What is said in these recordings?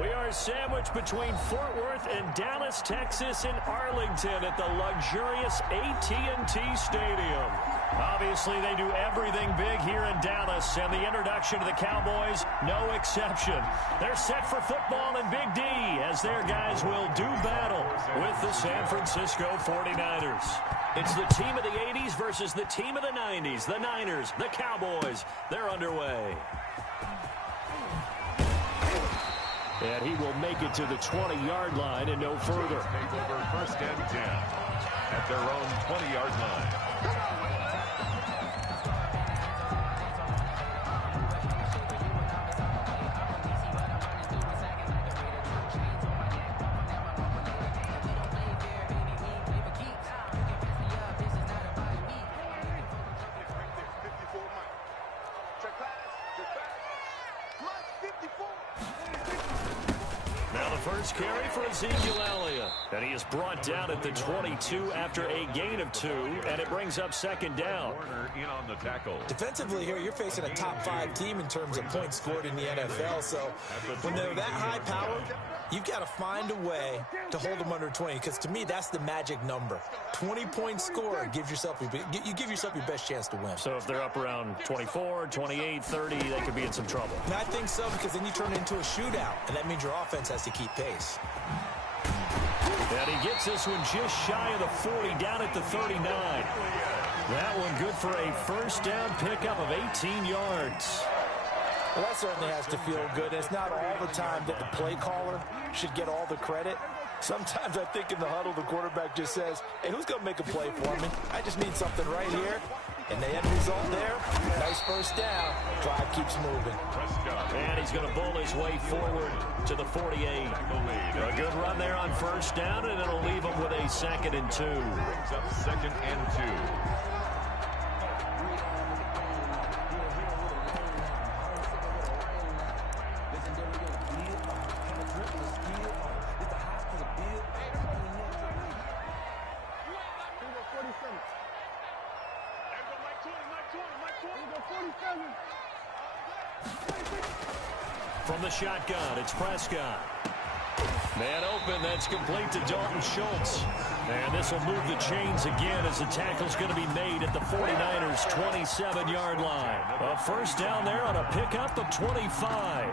We are sandwiched between Fort Worth and Dallas, Texas, and Arlington at the luxurious AT&T Stadium. Obviously, they do everything big here in Dallas, and the introduction to the Cowboys, no exception. They're set for football in Big D as their guys will do battle with the San Francisco 49ers. It's the team of the 80s versus the team of the 90s. The Niners, the Cowboys, they're underway. And he will make it to the 20-yard line and no further. Take over first and 10 at their own 20-yard line. First carry for Ezekiel Elliott. And he is brought down at the 22 after a gain of 2, and it brings up second down. In on the tackle. Defensively here, you're facing a top 5 team in terms of points scored in the NFL. So when they're that high powered, you've got to find a way to hold them under 20. Because to me, that's the magic number. 20 points scored gives yourself you give yourself your best chance to win. So if they're up around 24, 28, 30, they could be in some trouble. And I think so, because then you turn it into a shootout, and that means your offense has to keep pace. And he gets this one just shy of the 40, down at the 39. That one good for a first down pickup of 18 yards. Well, that certainly has to feel good. It's not all the time that the play caller should get all the credit. Sometimes I think in the huddle, the quarterback just says, hey, who's going to make a play for me? I just need something right here. And the end result there, nice first down. Drive keeps moving. And he's going to bull his way forward to the 48. A good run there on first down, and it'll leave him with a 2nd and 2. Brings up 2nd and 2. From the shotgun, it's Prescott. Man open, that's complete to Dalton Schultz. And this will move the chains again as the tackle's going to be made at the 49ers' 27-yard line. A first down there on a pickup of 25.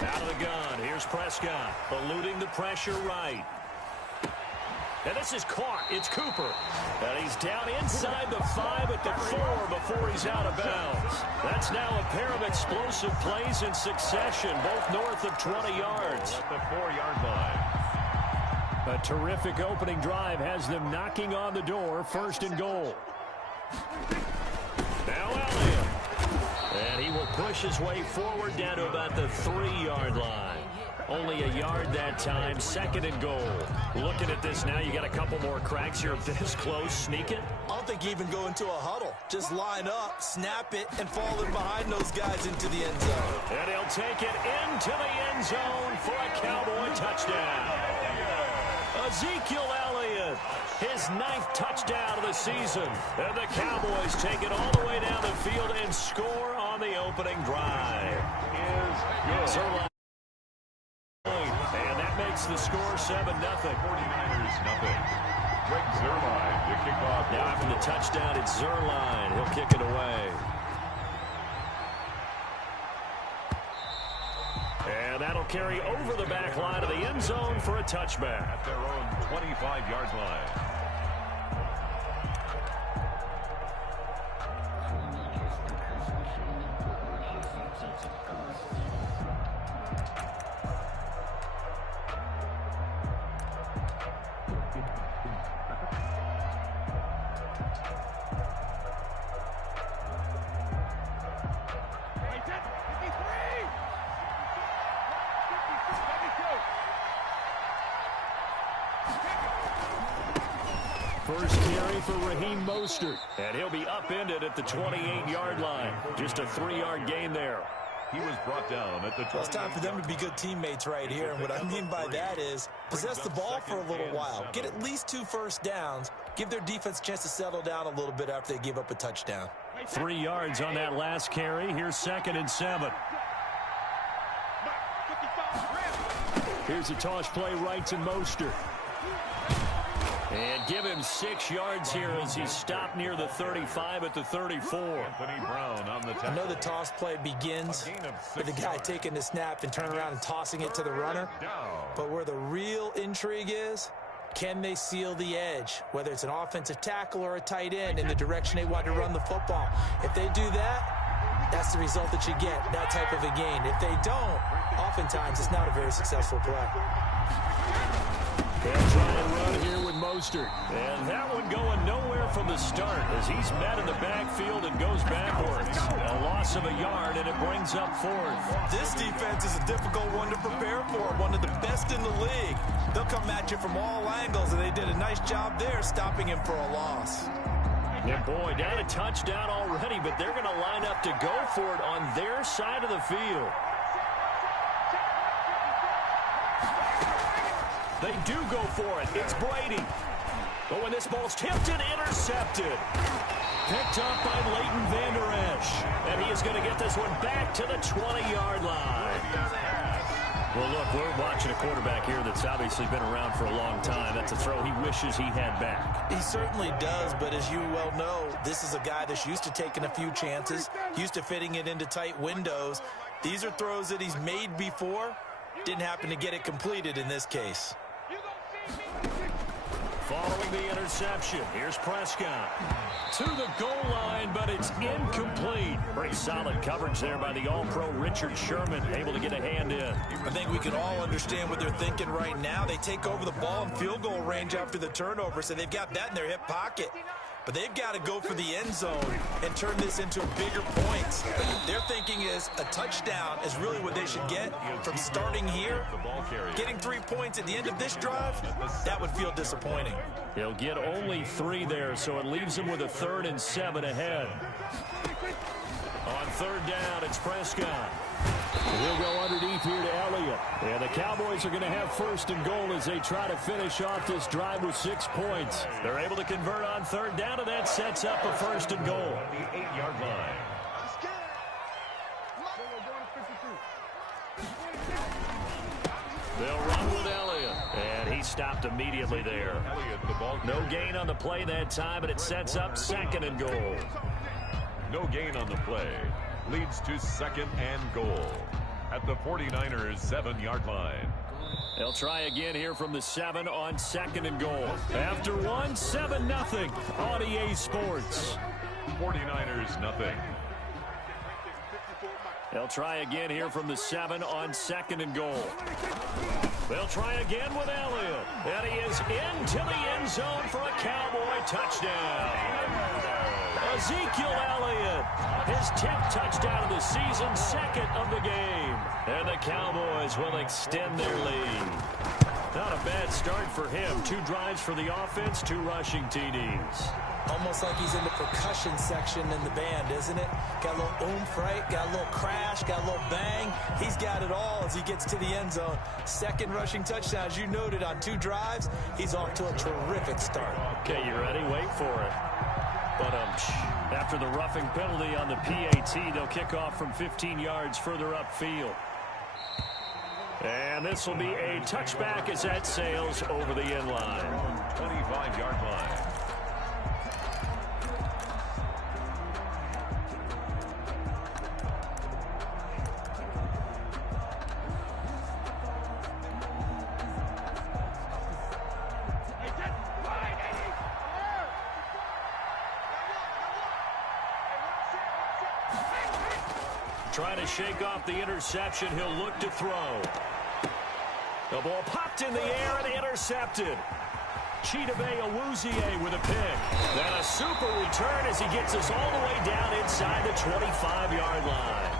Out of the gun, here's Prescott, eluding the pressure right. And this is caught. It's Cooper. And he's down inside the 5 at the 4 before he's out of bounds. That's now a pair of explosive plays in succession, both north of 20 yards. At the 4-yard line. A terrific opening drive has them knocking on the door, 1st and goal. Now Elliott. And he will push his way forward down to about the 3-yard line. Only a yard that time, 2nd and goal. Looking at this now, you got a couple more cracks. You're this close. Sneak it. I don't think you even go into a huddle. Just line up, snap it, and fall in behind those guys into the end zone. And he'll take it into the end zone for a Cowboy touchdown. Ezekiel Elliott, his 9th touchdown of the season. And the Cowboys take it all the way down the field and score on the opening drive. Zerline. And that makes the score 7-0. 49ers nothing. Greg Zerline to kick off. Now after the touchdown, it's Zerline. He'll kick it away. And that'll carry over the back line of the end zone for a touchback. At their own 25-yard line. First carry for Raheem Mostert. And he'll be upended at the 28-yard line. Just a 3-yard gain there. He was brought down at the 20. Well, it's time for them to be good teammates right here. And what I mean by that is possess the ball for a little while. Get at least 2 first downs. Give their defense a chance to settle down a little bit after they give up a touchdown. 3 yards on that last carry. Here's 2nd and 7. Here's a toss play right to Mostert. And give him 6 yards here as he stopped near the 35 at the 34. Anthony Brown on the tackle. I know the toss play begins with the guy taking the snap and turning around and tossing it to the runner. But where the real intrigue is, can they seal the edge, whether it's an offensive tackle or a tight end, in the direction they want to run the football? If they do that, that's the result that you get, that type of a gain. If they don't, oftentimes it's not a very successful play. They'll try and run here with Mostert. And that one going nowhere from the start as he's met in the backfield and goes backwards. A loss of a yard, and it brings up 4th. This defense is a difficult one to prepare for, one of the best in the league. They'll come at you from all angles, and they did a nice job there stopping him for a loss. And boy, down a touchdown already, but they're going to line up to go for it on their side of the field. They do go for it. It's Brady. But when this ball's tipped and intercepted. Picked up by Leighton Vander Esch. And he is going to get this one back to the 20-yard line. Well, look, we're watching a quarterback here that's obviously been around for a long time. That's a throw he wishes he had back. He certainly does, but as you well know, this is a guy that's used to taking a few chances, used to fitting it into tight windows. These are throws that he's made before. Didn't happen to get it completed in this case. Following the interception, here's Prescott to the goal line, but it's incomplete. Pretty solid coverage there by the All-Pro Richard Sherman, able to get a hand in. I think we can all understand what they're thinking right now. They take over the ball in field goal range after the turnover, so they've got that in their hip pocket. But they've got to go for the end zone and turn this into bigger points. Their thinking is a touchdown is really what they should get from starting here. Getting 3 points at the end of this drive, that would feel disappointing. He'll get only 3 there, so it leaves him with a 3rd and 7 ahead. On 3rd down, it's Prescott. He'll go underneath here to Elliott. And the Cowboys are going to have 1st and goal as they try to finish off this drive with 6 points. They're able to convert on 3rd down, and that sets up a 1st and goal. The 8-yard line. They'll run with Elliott. And he stopped immediately there. No gain on the play that time, and it sets up 2nd and goal. No gain on the play. Leads to 2nd and goal at the 49ers' 7-yard line. They'll try again here from the 7 on 2nd and goal. After 1, 7-0 on EA Sports. 49ers nothing. They'll try again here from the 7 on 2nd and goal. They'll try again with Elliott. And he is into the end zone for a Cowboy touchdown. Ezekiel Elliott, his 10th touchdown of the season, 2nd of the game. And the Cowboys will extend their lead. Not a bad start for him. 2 drives for the offense, 2 rushing TDs. Almost like he's in the percussion section in the band, isn't it? Got a little oomph, right? Got a little crash, got a little bang. He's got it all as he gets to the end zone. 2nd rushing touchdown, as you noted, on 2 drives. He's off to a terrific start. Okay, you ready? Wait for it. But after the roughing penalty on the PAT, they'll kick off from 15 yards further upfield. And this will be a touchback as that sails over the end line. 25-yard line. Trying to shake off the interception. He'll look to throw. The ball popped in the air and intercepted. Chidobe Awuzie with a pick. Then a super return as he gets us all the way down inside the 25-yard line.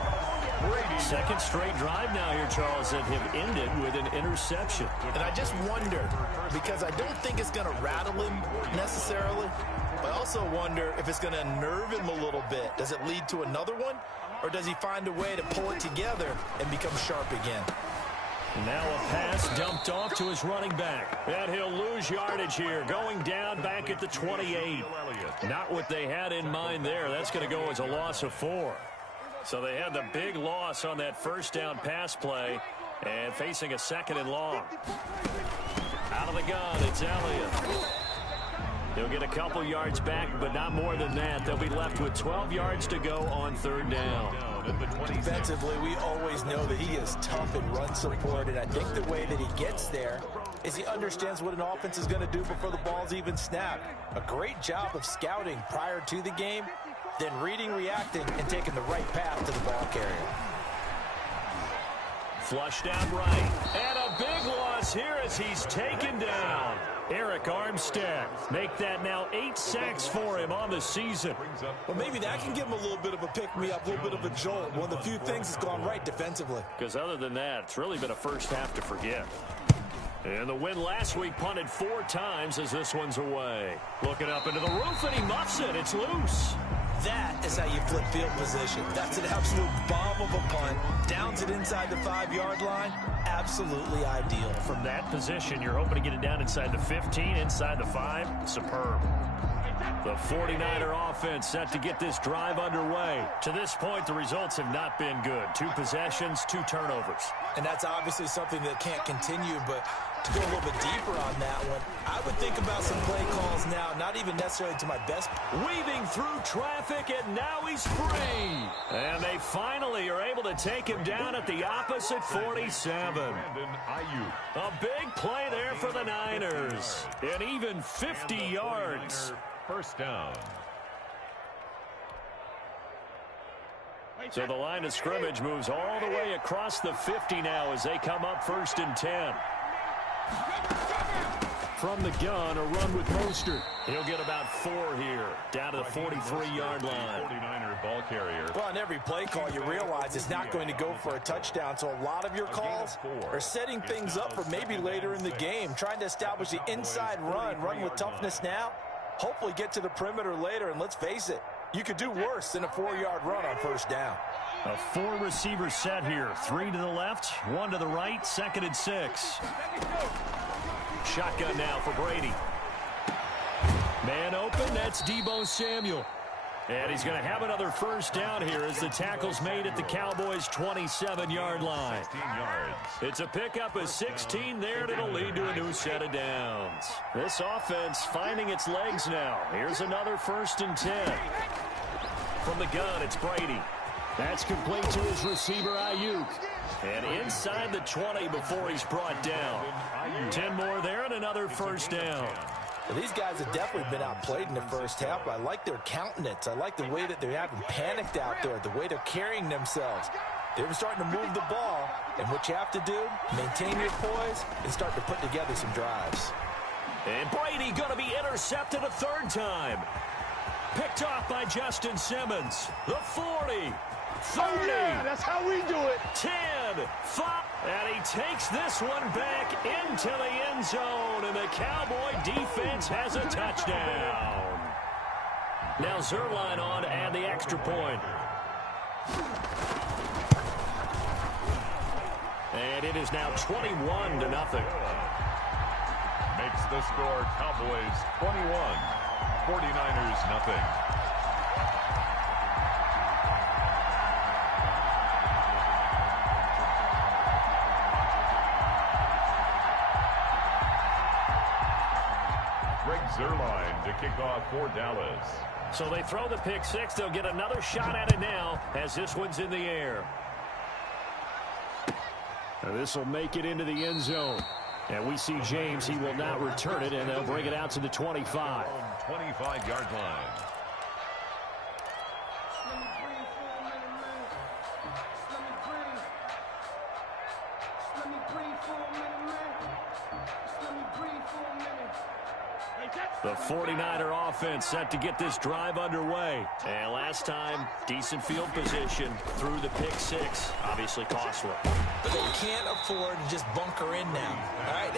2nd straight drive now here, Charles, that have ended with an interception. And I just wonder, because I don't think it's going to rattle him necessarily, but I also wonder if it's going to unnerve him a little bit. Does it lead to another one? or does he find a way to pull it together and become sharp again? Now a pass dumped off to his running back. And he'll lose yardage here, going down back at the 28. Not what they had in mind there. That's going to go as a loss of 4. So they had the big loss on that first down pass play and facing a 2nd and long. Out of the gun, it's Elliott. He'll get a couple yards back, but not more than that. They'll be left with 12 yards to go on 3rd down. Defensively, we always know that he is tough in run support, and I think the way that he gets there is he understands what an offense is going to do before the ball's even snapped. A great job of scouting prior to the game, then reading, reacting, and taking the right path to the ball carrier. Flushed out right. And a big loss here as he's taken down. Eric Armstead. Make that now 8 sacks for him on the season. Well, maybe that can give him a little bit of a pick-me-up, a little bit of a jolt. One of the few things that's gone right defensively. Because other than that, it's really been a first half to forget. And the win last week punted 4 times as this one's away. Looking up into the roof, and he muffs it. It's loose. That is how you flip field position. That's an absolute bomb of a punt. Downs it inside the 5-yard line. Absolutely ideal. From that position, you're hoping to get it down inside the 15, inside the 5. Superb. The 49er offense set to get this drive underway. To this point, the results have not been good. 2 possessions, 2 turnovers. And that's obviously something that can't continue, but to go a little bit deeper on that one, I would think about some play calls now, not even necessarily to my best. Weaving through traffic, and now he's free. And they finally are able to take him down at the opposite 47. A big play there for the Niners. And even 50 yards. First down. So the line of scrimmage moves all the way across the 50 now as they come up 1st and 10. From the gun, a run with Mostert. He'll get about 4 here, down to the 43-yard line. 49er ball carrier. Well, on every play call, you realize it's not going to go for a touchdown, so a lot of your calls are setting things up for maybe later in the game, trying to establish the inside run with toughness now, hopefully get to the perimeter later, and let's face it, you could do worse than a 4-yard run on 1st down. A 4-receiver set here. 3 to the left, 1 to the right, 2nd and 6. Shotgun now for Brady. Man open, that's Deebo Samuel. And he's going to have another first down here as the tackle's made at the Cowboys' 27-yard line. 16 yards. It's a pickup of 16 there, and it'll lead to a new set of downs. This offense finding its legs now. Here's another 1st and 10. From the gun, it's Brady. That's complete to his receiver, Ayuk. And inside the 20 before he's brought down. 10 more there and another first down. Well, these guys have definitely been outplayed in the first half, but I like their countenance. I like the way that they haven't panicked out there, the way they're carrying themselves. They're starting to move the ball, and what you have to do, maintain your poise and start to put together some drives. And Brady going to be intercepted a 3rd time. Picked off by Justin Simmons. The 40. 30. Oh, yeah, that's how we do it. 10, 5, and he takes this one back into the end zone, and the Cowboy defense has a touchdown. Now Zerline on to add the extra point. And it is now 21-0. Makes the score Cowboys 21, 49ers nothing. Zerline to kick off for Dallas. So they throw the pick 6. They'll get another shot at it now as this one's in the air. This will make it into the end zone. And we see James. He will not return it, and they'll bring it out to the 25. 25-yard line. The 49er offense set to get this drive underway. And last time, decent field position through the pick six. Obviously costly. But they can't afford to just bunker in now. All right,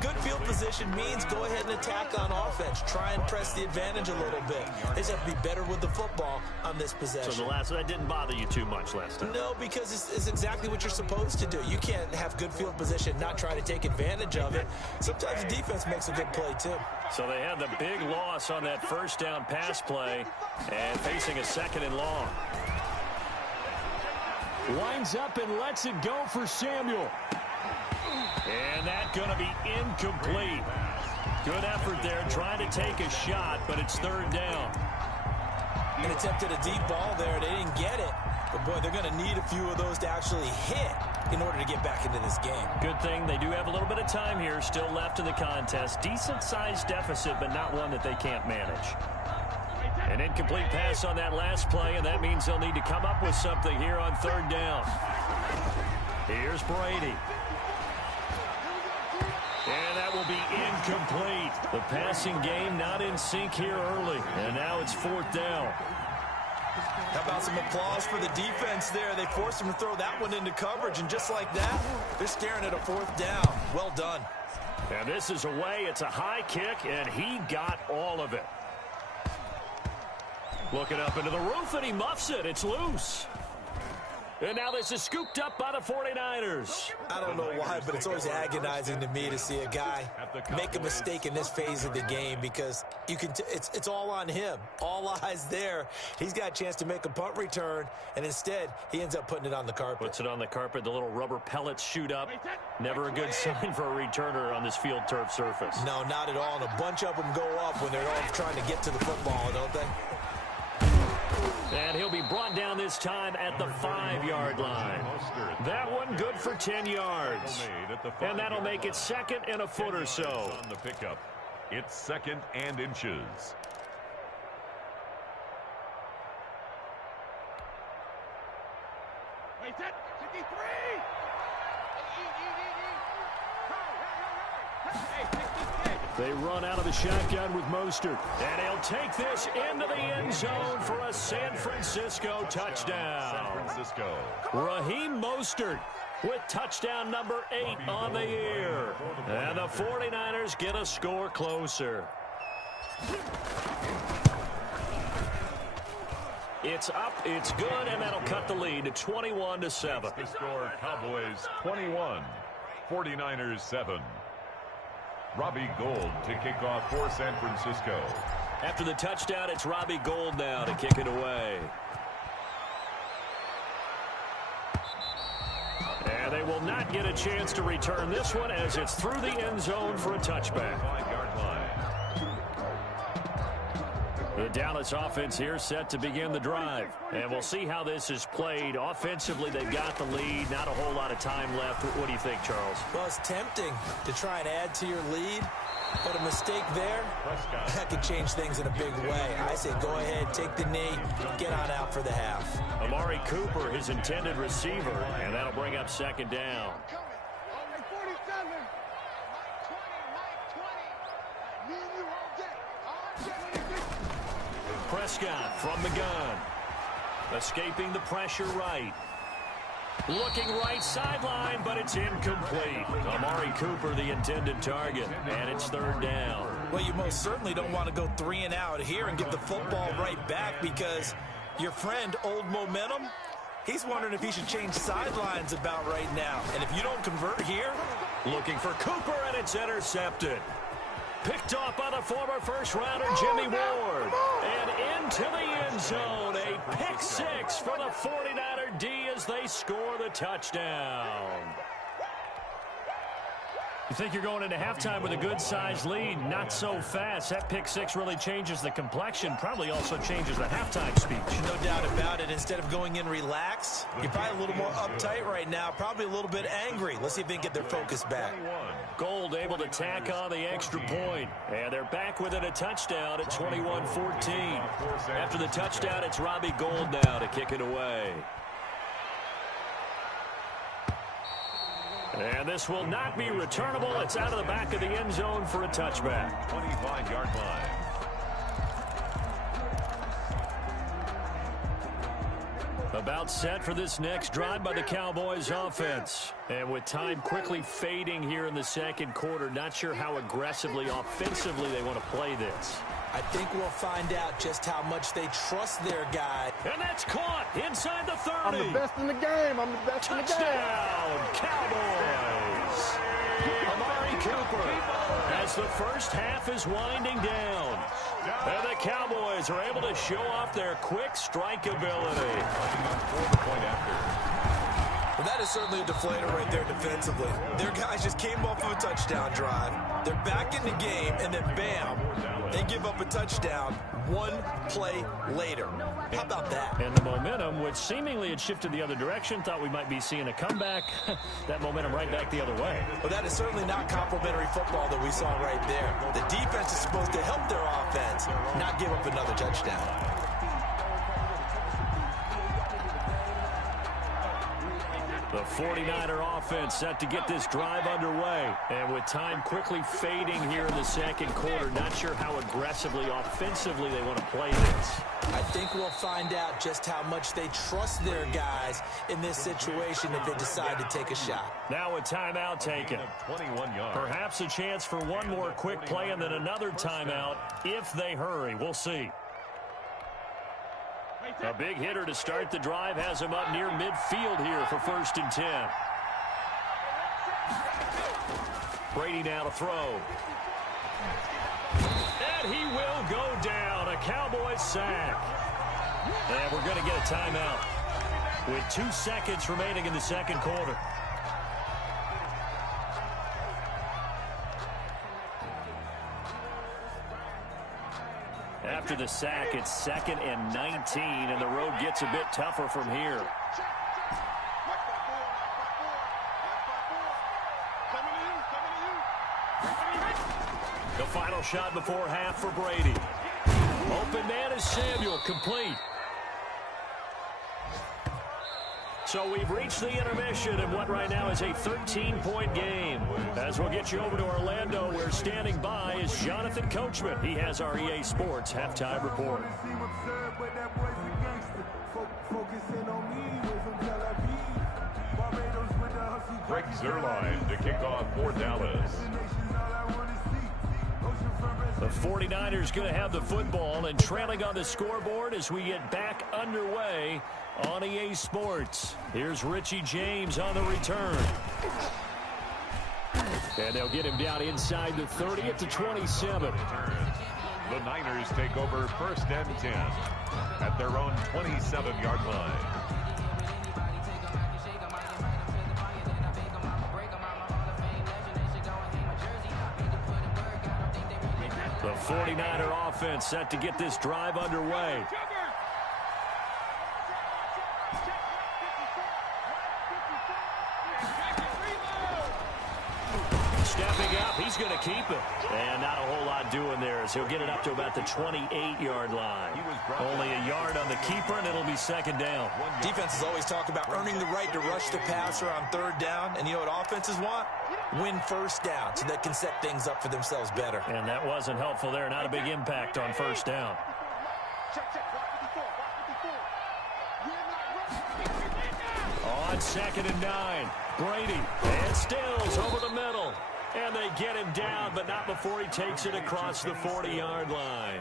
good field position means go ahead and attack on offense. Try and press the advantage a little bit. They just have to be better with the football on this possession. So that didn't bother you too much last time? No, because it's exactly what you're supposed to do. You can't have good field position, not try to take advantage of it. Sometimes the defense makes a good play, too. So they had the big loss on that first down pass play and facing a second and long. Winds up and lets it go for Samuel. And that's going to be incomplete. Good effort there trying to take a shot, but it's third down. And attempted a deep ball there. They didn't get it. But, boy, they're going to need a few of those to actually hit in order to get back into this game. Good thing they do have a little bit of time here still left in the contest. Decent-sized deficit, but not one that they can't manage. An incomplete pass on that last play, and that means they'll need to come up with something here on third down. Here's Brady. And that will be incomplete. The passing game not in sync here early, and now it's fourth down. How about some applause for the defense there? They forced him to throw that one into coverage, and just like that, they're staring at a fourth down. Well done. And this is away. It's a high kick, and he got all of it. Looking up into the roof, and he muffs it. It's loose. And now this is scooped up by the 49ers. I don't know why, but it's always agonizing to me to see a guy make a mistake in this phase of the game because you can. It's all on him. All eyes there. He's got a chance to make a punt return, and instead he ends up putting it on the carpet. Puts it on the carpet. The little rubber pellets shoot up. Never a good sign for a returner on this field turf surface. No, not at all. And a bunch of them go up when they're all trying to get to the football, don't they? And he'll be brought down this time at the 5-yard line. That one good for 10 yards. And that'll make it second and a foot or so. On the pickup, it's second and inches. Wait, that 53. They run out of the shotgun with Mostert. And he'll take this into the end zone for a San Francisco touchdown. San Francisco. Raheem Mostert with touchdown number 8 on the year. And the 49ers get a score closer. It's up, it's good, and that'll cut the lead to 21-7. The score, Cowboys 21, 49ers 7. Robbie Gould to kick off for San Francisco. After the touchdown, it's Robbie Gould now to kick it away. And they will not get a chance to return this one as it's through the end zone for a touchback. 5-yard line. The Dallas offense here set to begin the drive. And we'll see how this is played. Offensively, they've got the lead. Not a whole lot of time left. What do you think, Charles? Well, it's tempting to try and add to your lead. But a mistake there, that could change things in a big way. I say go ahead, take the knee, get on out for the half. Amari Cooper, his intended receiver. And that'll bring up second down. Prescott from the gun. Escaping the pressure right. Looking right sideline, but it's incomplete. Amari Cooper, the intended target, and it's third down. Well, you most certainly don't want to go 3 and out here and get the football right back because your friend, Old Momentum, he's wondering if he should change sidelines about right now. And if you don't convert here. Looking for Cooper, and it's intercepted. Picked off by the former first-rounder Jimmy Ward. And into the end zone. A pick six for the 49er D as they score the touchdown. You think you're going into halftime with a good-sized lead. Not so fast. That pick six really changes the complexion. Probably also changes the halftime speech. No doubt about it. Instead of going in relaxed, you're probably a little more uptight right now. Probably a little bit angry. Let's see if they can get their focus back. Gould able to tack on the extra point. And they're back within a touchdown at 21-14. After the touchdown, it's Robbie Gould now to kick it away. And this will not be returnable. It's out of the back of the end zone for a touchback. 25-yard line. About set for this next drive by the Cowboys offense. And with time quickly fading here in the second quarter, not sure how aggressively, offensively they want to play this. I think we'll find out just how much they trust their guy. And that's caught inside the 30. I'm the best in the game. I'm the best in the game. Touchdown, Cowboys. Amari Cooper as the first half is winding down. And the Cowboys are able to show off their quick strike ability. Well, that is certainly a deflator right there defensively. Their guys just came off of a touchdown drive. They're back in the game, and then bam, they give up a touchdown one play later. How about that? And the momentum, which seemingly had shifted the other direction, thought we might be seeing a comeback. That momentum right back the other way. Well, that is certainly not complimentary football that we saw right there. The defense is supposed to help their offense, not give up another touchdown. The 49er offense set to get this drive underway. And with time quickly fading here in the second quarter, not sure how aggressively, offensively they want to play this. I think we'll find out just how much they trust their guys in this situation if they decide to take a shot. Now a timeout taken. 21 yards. Perhaps a chance for one more quick play and then another timeout if they hurry. We'll see. A big hitter to start the drive has him up near midfield here for 1st and 10. Brady now to throw. And he will go down. A Cowboys sack. And we're going to get a timeout with 2 seconds remaining in the second quarter. After the sack, it's 2nd and 19, and the road gets a bit tougher from here. The final shot before half for Brady. Open man is Samuel, complete. So we've reached the intermission in what right now is a 13-point game. As we'll get you over to Orlando, where standing by is Jonathan Coachman. He has our EA Sports halftime report. Greg Zuerlein to kick off for Dallas. The 49ers going to have the football and trailing on the scoreboard as we get back underway on EA Sports. Here's Richie James on the return. And they'll get him down inside the 30 at the 27. The Niners take over 1st and 10 at their own 27-yard line. The 49er offense set to get this drive underway. Stepping up, he's going to keep it. And not a whole lot doing there as he'll get it up to about the 28-yard line. Only a yard on the keeper, and it'll be 2nd down. Defenses always talk about earning the right to rush the passer on 3rd down. And you know what offenses want? Win 1st down so they can set things up for themselves better. And that wasn't helpful there. Not a big impact on 1st down. On 2nd and 9, Brady and Stills over the middle. And they get him down, but not before he takes it across the 40-yard line.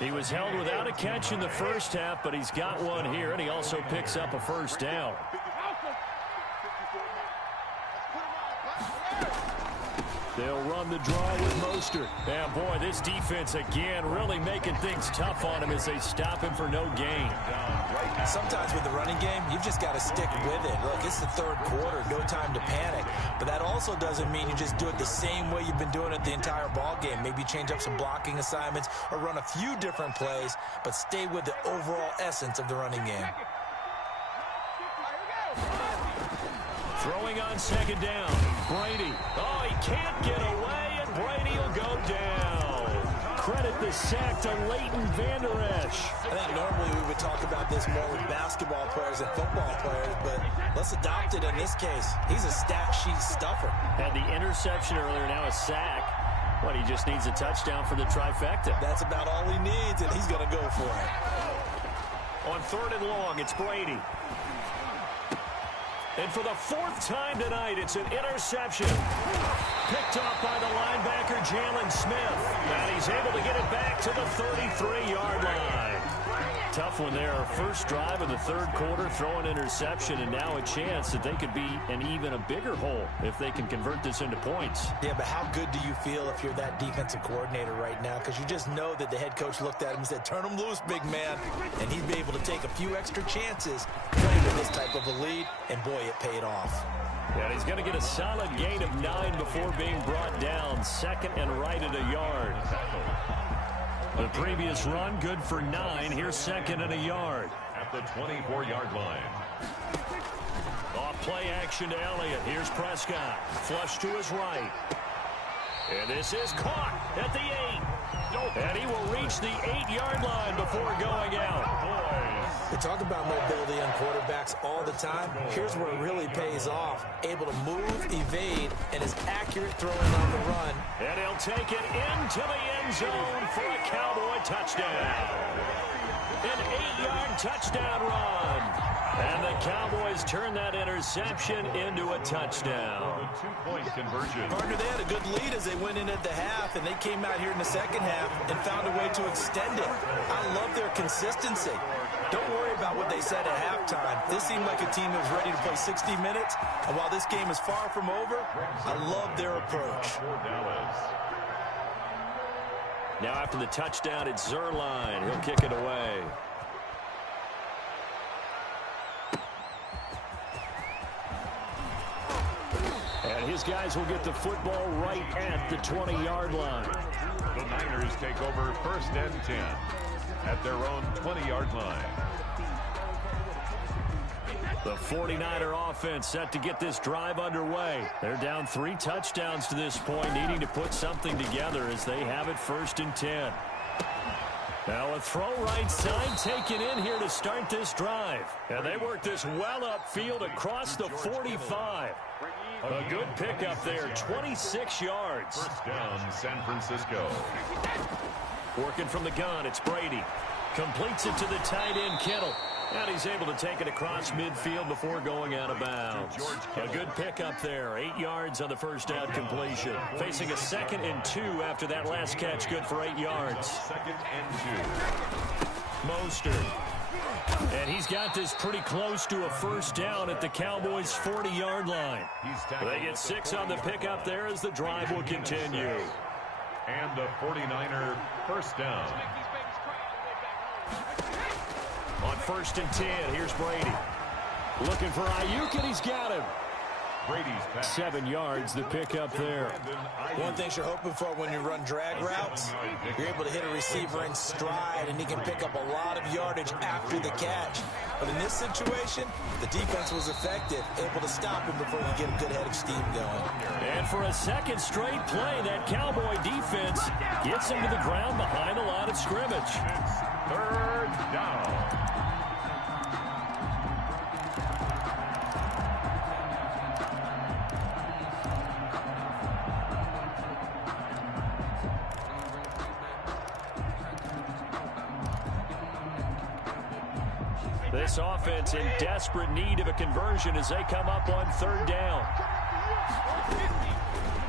He was held without a catch in the first half, but he's got one here, and he also picks up a 1st down. They'll run the draw with Mostert. And, boy, this defense, again, really making things tough on him as they stop him for no gain. Sometimes with the running game, you've just got to stick with it. Look, it's the 3rd quarter, no time to panic. But that also doesn't mean you just do it the same way you've been doing it the entire ball game. Maybe change up some blocking assignments or run a few different plays, but stay with the overall essence of the running game. Throwing on 2nd down. Brady. Oh, he can't get away, and Brady will go down. Credit the sack to Leighton Vander Esch. I think normally we would talk about this more with basketball players and football players, but let's adopt it in this case. He's a stat sheet stuffer. Had the interception earlier, now a sack. What, he just needs a touchdown for the trifecta. That's about all he needs, and he's going to go for it. On 3rd and long, it's Brady. And for the 4th time tonight, it's an interception. Picked off by the linebacker, Jalen Smith. And he's able to get it back to the 33-yard line. Tough one there. First drive of the 3rd quarter, throw an interception, and now a chance that they could be in even a bigger hole if they can convert this into points. Yeah, but how good do you feel if you're that defensive coordinator right now? Because you just know that the head coach looked at him and said, turn him loose, big man. And he'd be able to take a few extra chances playing with this type of a lead, and boy, it paid off. Yeah, he's going to get a solid gain of 9 before being brought down. 2nd and right at a yard. The previous run, good for 9. Here's 2nd and a yard. At the 24-yard line. Off play action to Elliott. Here's Prescott. Flush to his right. And this is caught at the 8. And he will reach the 8-yard line before going out. We talk about mobility on quarterbacks all the time. Here's where it really pays off. Able to move, evade, and is accurate throwing on the run. And he'll take it into the end zone for a Cowboy touchdown. An 8-yard touchdown run. And the Cowboys turn that interception into a touchdown. The 2-point conversion. Partner, they had a good lead as they went into the half, and they came out here in the 2nd half and found a way to extend it. I love their consistency. Don't worry about what they said at halftime. This seemed like a team that was ready to play 60 minutes, and while this game is far from over, I love their approach. Now after the touchdown, it's Zerline. He'll kick it away. And his guys will get the football right at the 20-yard line. The Niners take over 1st and 10 at their own 20-yard line. The 49er offense set to get this drive underway. They're down 3 touchdowns to this point, needing to put something together as they have it 1st and 10. Now a throw right side taken in here to start this drive. And they work this well upfield across the 45. A good pickup there, 26 yards. 1st down, San Francisco. Working from the gun, it's Brady. Completes it to the tight end, Kittle. And he's able to take it across midfield before going out of bounds. A good pickup there, 8 yards on the 1st down completion. Facing a 2nd and 2 after that last catch, good for 8 yards. 2nd and 2. Mostert. And he's got this pretty close to a 1st down at the Cowboys' 40-yard line. They get 6 on the pickup there as the drive will continue. And the 49er 1st down. On 1st and 10, here's Brady. Looking for Ayuk, and he's got him. Brady's pass. 7 yards, the pickup there. One thing you're hoping for when you run drag routes, you're able to hit a receiver in stride, and he can pick up a lot of yardage after the catch. But in this situation, the defense was effective, able to stop him before you get a good head of steam going. And for a 2nd straight play, that Cowboy defense gets him to the ground behind the line of scrimmage. 3rd down. This offense in desperate need of a conversion as they come up on 3rd down.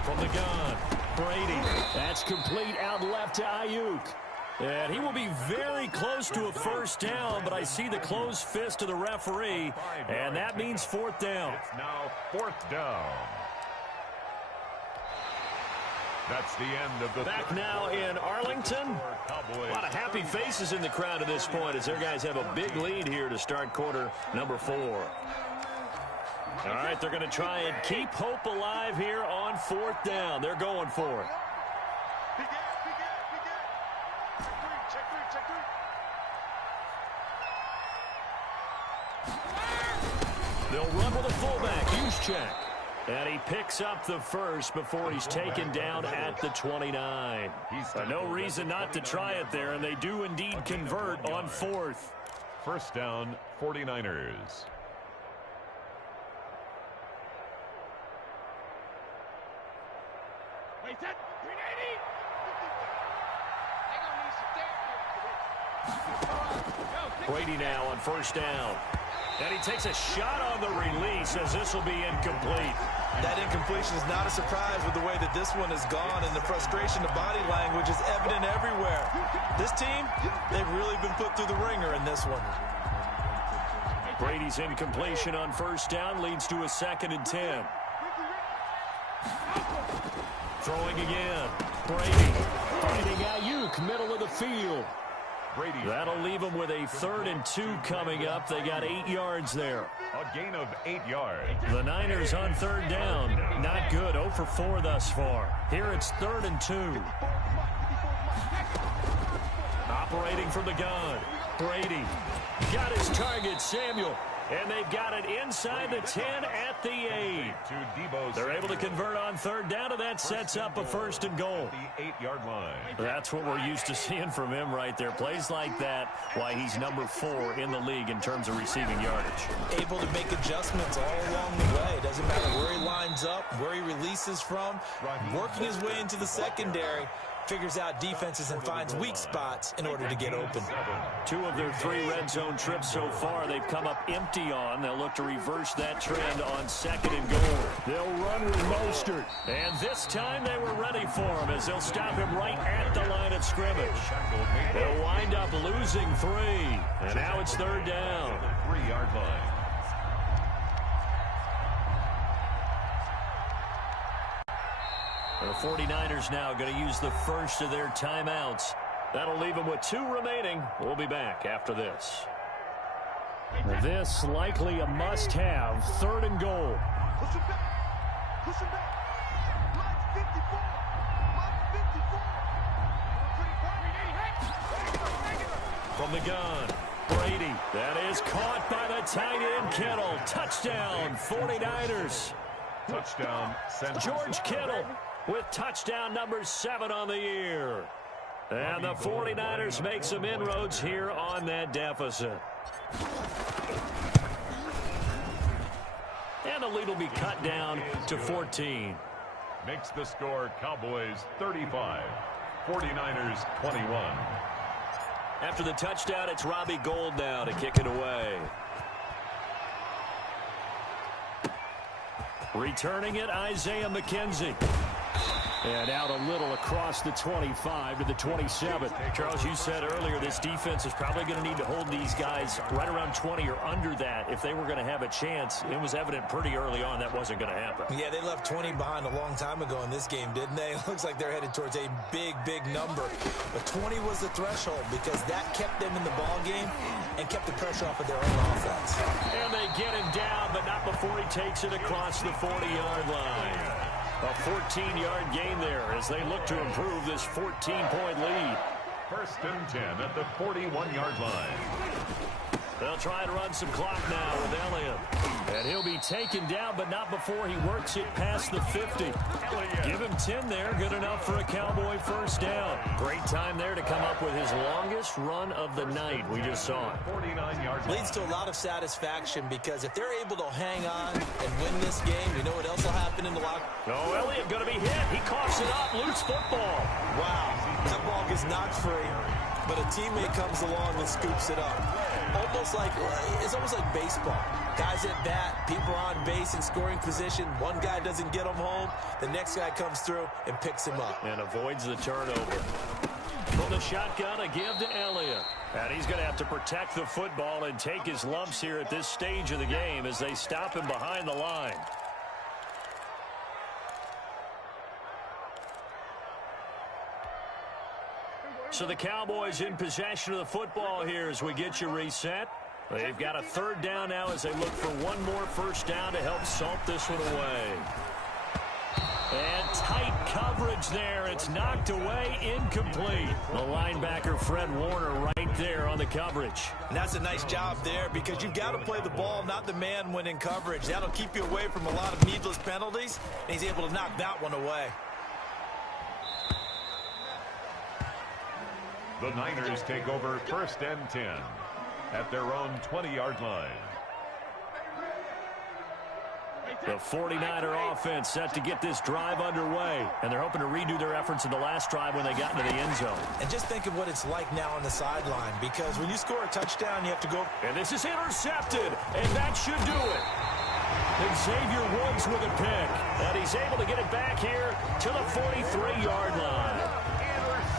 From the gun, Brady. That's complete out left to Ayuk. And he will be very close to a 1st down, but I see the closed fist of the referee, and that means 4th down. It's now 4th down. That's the end of the... Back now in Arlington. A lot of happy faces in the crowd at this point as their guys have a big lead here to start quarter number 4. All right, they're going to try and keep hope alive here on 4th down. They're going for it. They'll run with a fullback. Juszczyk. And he picks up the first before he's taken down at the 29. No reason not to try it there, and they do indeed convert on fourth. First down, 49ers. Wait, that 380. Brady now on first down. And he takes a shot on the release as this will be incomplete. That incompletion is not a surprise with the way that this one has gone, and the frustration of body language is evident everywhere. This team, they've really been put through the ringer in this one. Brady's incompletion on first down leads to a 2nd and 10. Throwing again. Brady finding Ayuk, middle of the field. Brady. That'll leave them with a 3rd and 2 coming up. They got 8 yards there. A gain of 8 yards. The Niners on 3rd down. Not good. 0 for 4 thus far. Here it's 3rd and 2. Operating from the gun. Brady got his target, Samuel. And they've got it inside the 10 at the 8. They're able to convert on 3rd down, and that sets up a 1st and goal. The 8-yard line. That's what we're used to seeing from him right there. Plays like that, why he's number 4 in the league in terms of receiving yardage. Able to make adjustments all along the way. Doesn't matter where he lines up, where he releases from. Working his way into the secondary. Figures out defenses and finds weak spots in order to get open. 2 of their 3 red zone trips so far they've come up empty on. They'll look to reverse that trend on 2nd and goal. They'll run with Mostert. And this time they were ready for him as they'll stop him right at the line of scrimmage. They'll wind up losing 3. And now it's 3rd down. 3-yard line. The 49ers now going to use the first of their timeouts. That'll leave them with 2 remaining. We'll be back after this. This likely a must-have 3rd and goal. Push him back. Push him back. Line 54. Line 54. From the gun, Brady. That is caught by the tight end, Kittle. Touchdown, 49ers. Touchdown, George Kittle with touchdown number 7 on the year. And the 49ers make some inroads here on that deficit. And the lead will be cut down to 14. Makes the score Cowboys 35, 49ers 21. After the touchdown, it's Robbie Gould now to kick it away. Returning it, Isaiah McKenzie. And out a little across the 25 to the 27. Charles, you said earlier this defense is probably going to need to hold these guys right around 20 or under that if they were going to have a chance. It was evident pretty early on that wasn't going to happen. Yeah, they left 20 behind a long time ago in this game, didn't they? It looks like they're headed towards a big, big number. But 20 was the threshold because that kept them in the ball game and kept the pressure off of their own offense. And they get him down, but not before he takes it across the 40-yard line. A 14-yard gain there as they look to improve this 14-point lead. 1st and 10 at the 41-yard line. They'll try and run some clock now with Elliott. And he'll be taken down, but not before he works it past the 50. Give him 10 there, good enough for a Cowboy 1st down. Great time there to come up with his longest run of the night. We just saw it. 49-yard Leads to a lot of satisfaction because if they're able to hang on and win this game, you know what else will happen in the locker? Oh, Elliott going to be hit. He coughs it up. Loose football. Wow, that ball gets knocked free, but a teammate comes along and scoops it up. It's almost like baseball. Guys at bat, people are on base in scoring position. One guy doesn't get him home. The next guy comes through and picks him up. And avoids the turnover. From the shotgun, a give to Elliott. And he's going to have to protect the football and take his lumps here at this stage of the game as they stop him behind the line. So the Cowboys in possession of the football here as we get you reset. They've got a 3rd down now as they look for one more 1st down to help salt this one away. And tight coverage there. It's knocked away, incomplete. The linebacker, Fred Warner, right right there on the coverage. And that's a nice job there because you've got to play the ball, not the man when in coverage. That'll keep you away from a lot of needless penalties, and he's able to knock that one away. The Niners take over 1st and 10 at their own 20-yard line. The 49er offense set to get this drive underway, and they're hoping to redo their efforts in the last drive when they got into the end zone. And just think of what it's like now on the sideline, because when you score a touchdown, you have to go. And this is intercepted, and that should do it. And Xavier Woods with a pick, and he's able to get it back here to the 43-yard line.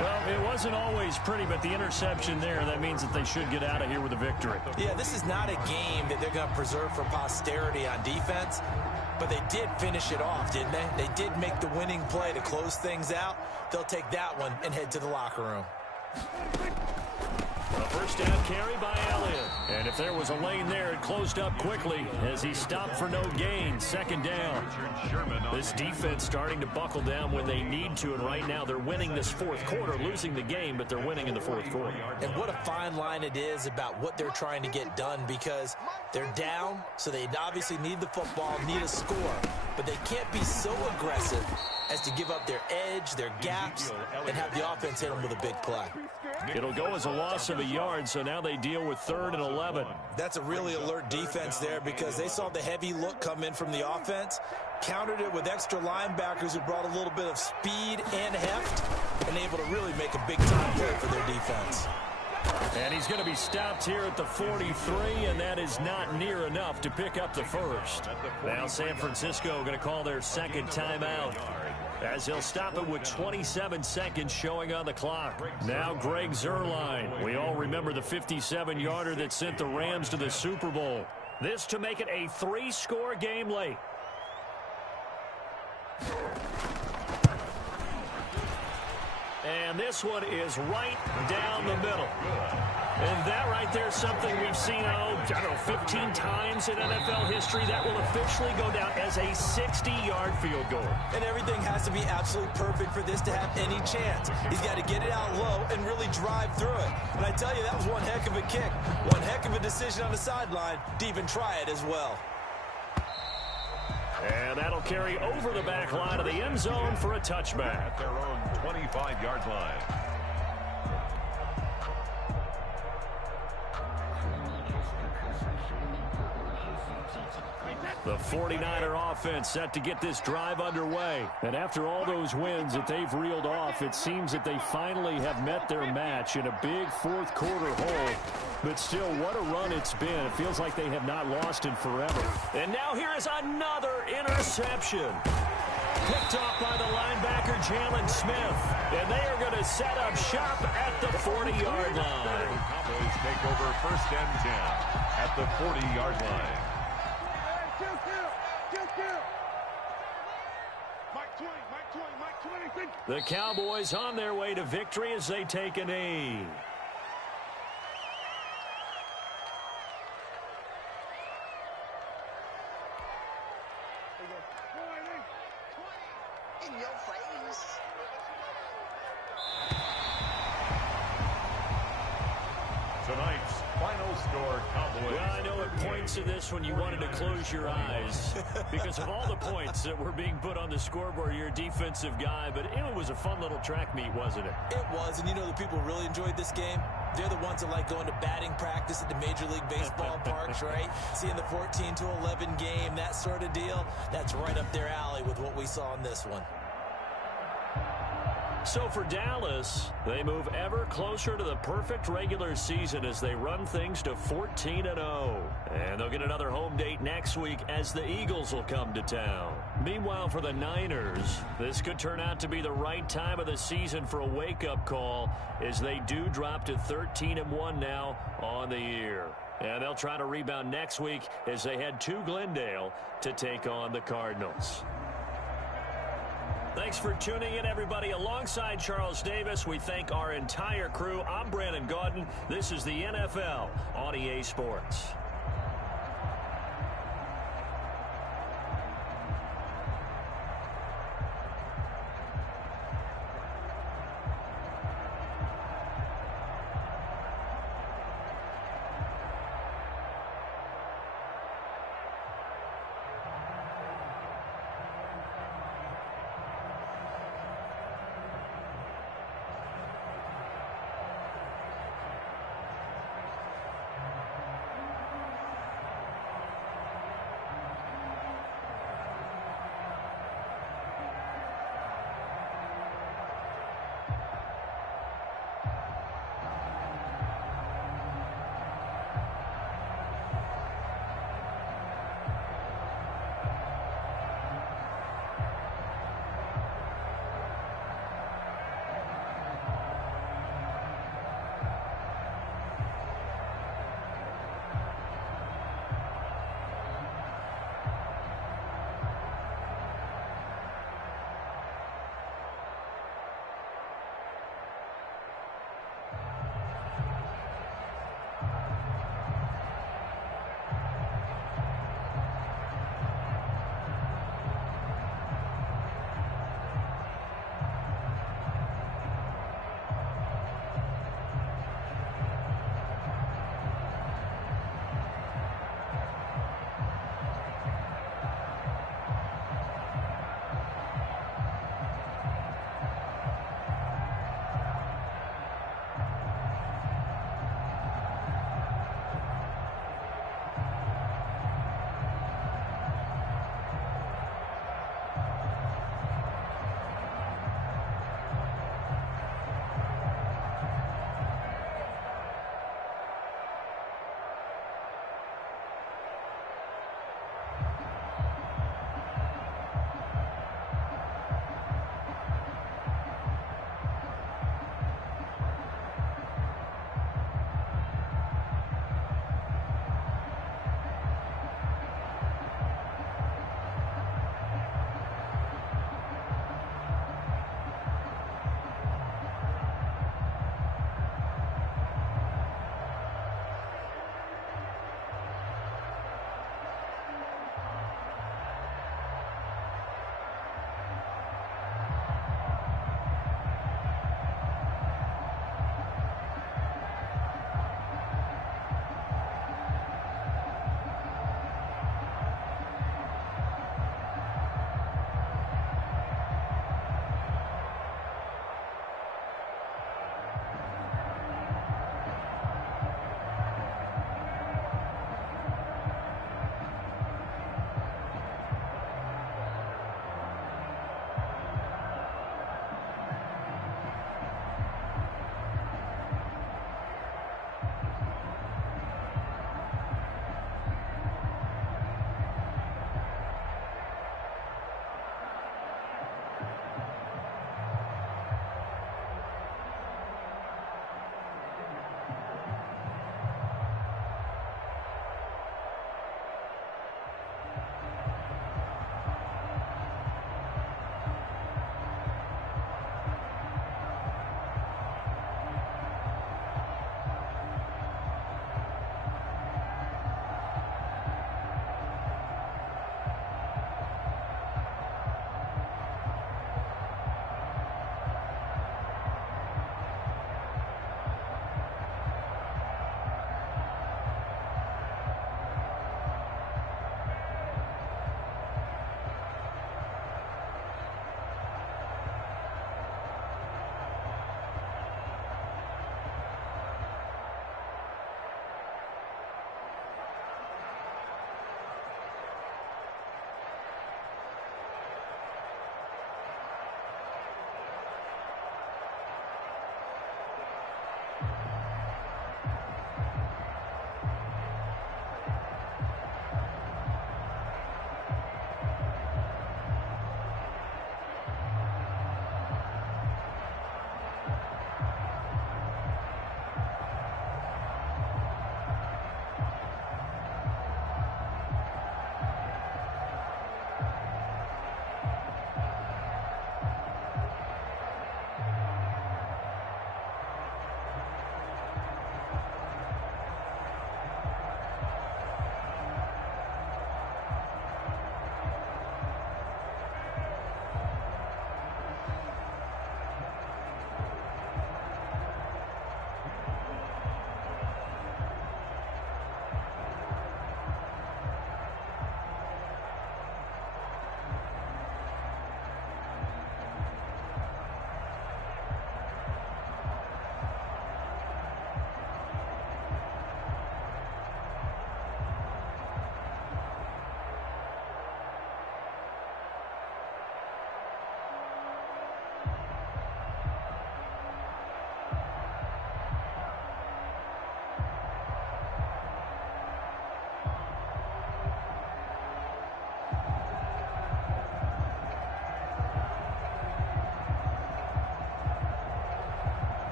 Well, it wasn't always pretty, but the interception there, that means that they should get out of here with a victory. Yeah, this is not a game that they're going to preserve for posterity on defense, but they did finish it off, didn't they? They did make the winning play to close things out. They'll take that one and head to the locker room. A first down carry by Elliott. And if there was a lane there, it closed up quickly as he stopped for no gain. 2nd down. This defense starting to buckle down when they need to, and right now they're winning this 4th quarter, losing the game, but they're winning in the 4th quarter. And what a fine line it is about what they're trying to get done, because they're down, so they obviously need the football, need a score, but they can't be so aggressive as to give up their edge, their gaps, and have the offense hit them with a big play. It'll go as a loss of a yard, so now they deal with 3rd and 11. That's a really alert defense there because they saw the heavy look come in from the offense, countered it with extra linebackers who brought a little bit of speed and heft, and able to really make a big-time play for their defense. And he's going to be stopped here at the 43, and that is not near enough to pick up the first. Now San Francisco going to call their 2nd timeout, as he'll stop it with 27 seconds showing on the clock. Now Greg Zuerlein. We all remember the 57-yarder that sent the Rams to the Super Bowl. This to make it a 3-score game late. And this one is right down the middle. And that right there is something we've seen, I don't know, 15 times in NFL history. That will officially go down as a 60-yard field goal. And everything has to be absolutely perfect for this to have any chance. He's got to get it out low and really drive through it. And I tell you, that was one heck of a kick. One heck of a decision on the sideline to even try it as well. And that'll carry over the back line of the end zone for a touchback. At their own 25-yard line. The 49er offense set to get this drive underway. And after all those wins that they've reeled off, it seems that they finally have met their match in a big 4th quarter hole. But still, what a run it's been. It feels like they have not lost in forever. And now here is another interception. Picked off by the linebacker, Jalen Smith. And they are going to set up shop at the 40-yard line. Cowboys take over 1st and 10 at the 40-yard line. The Cowboys on their way to victory as they take a knee. In your face. Tonight's final score, Cowboys. Well, I know it points to this when you wanted to close your eyes because of all the points that were being put on the scoreboard. You're a defensive guy, but it was a fun little track meet, wasn't it? It was, and you know the people really enjoyed this game? They're the ones that like going to batting practice at the Major League Baseball parks, right? Seeing the 14-11 game, that sort of deal. That's right up their alley with what we saw in this one. So for Dallas, they move ever closer to the perfect regular season as they run things to 14-0. And they'll get another home date next week as the Eagles will come to town. Meanwhile, for the Niners, this could turn out to be the right time of the season for a wake-up call as they do drop to 13-1 now on the year. And they'll try to rebound next week as they head to Glendale to take on the Cardinals. Thanks for tuning in, everybody. Alongside Charles Davis, we thank our entire crew. I'm Brandon Gaudin. This is the NFL on EA Sports.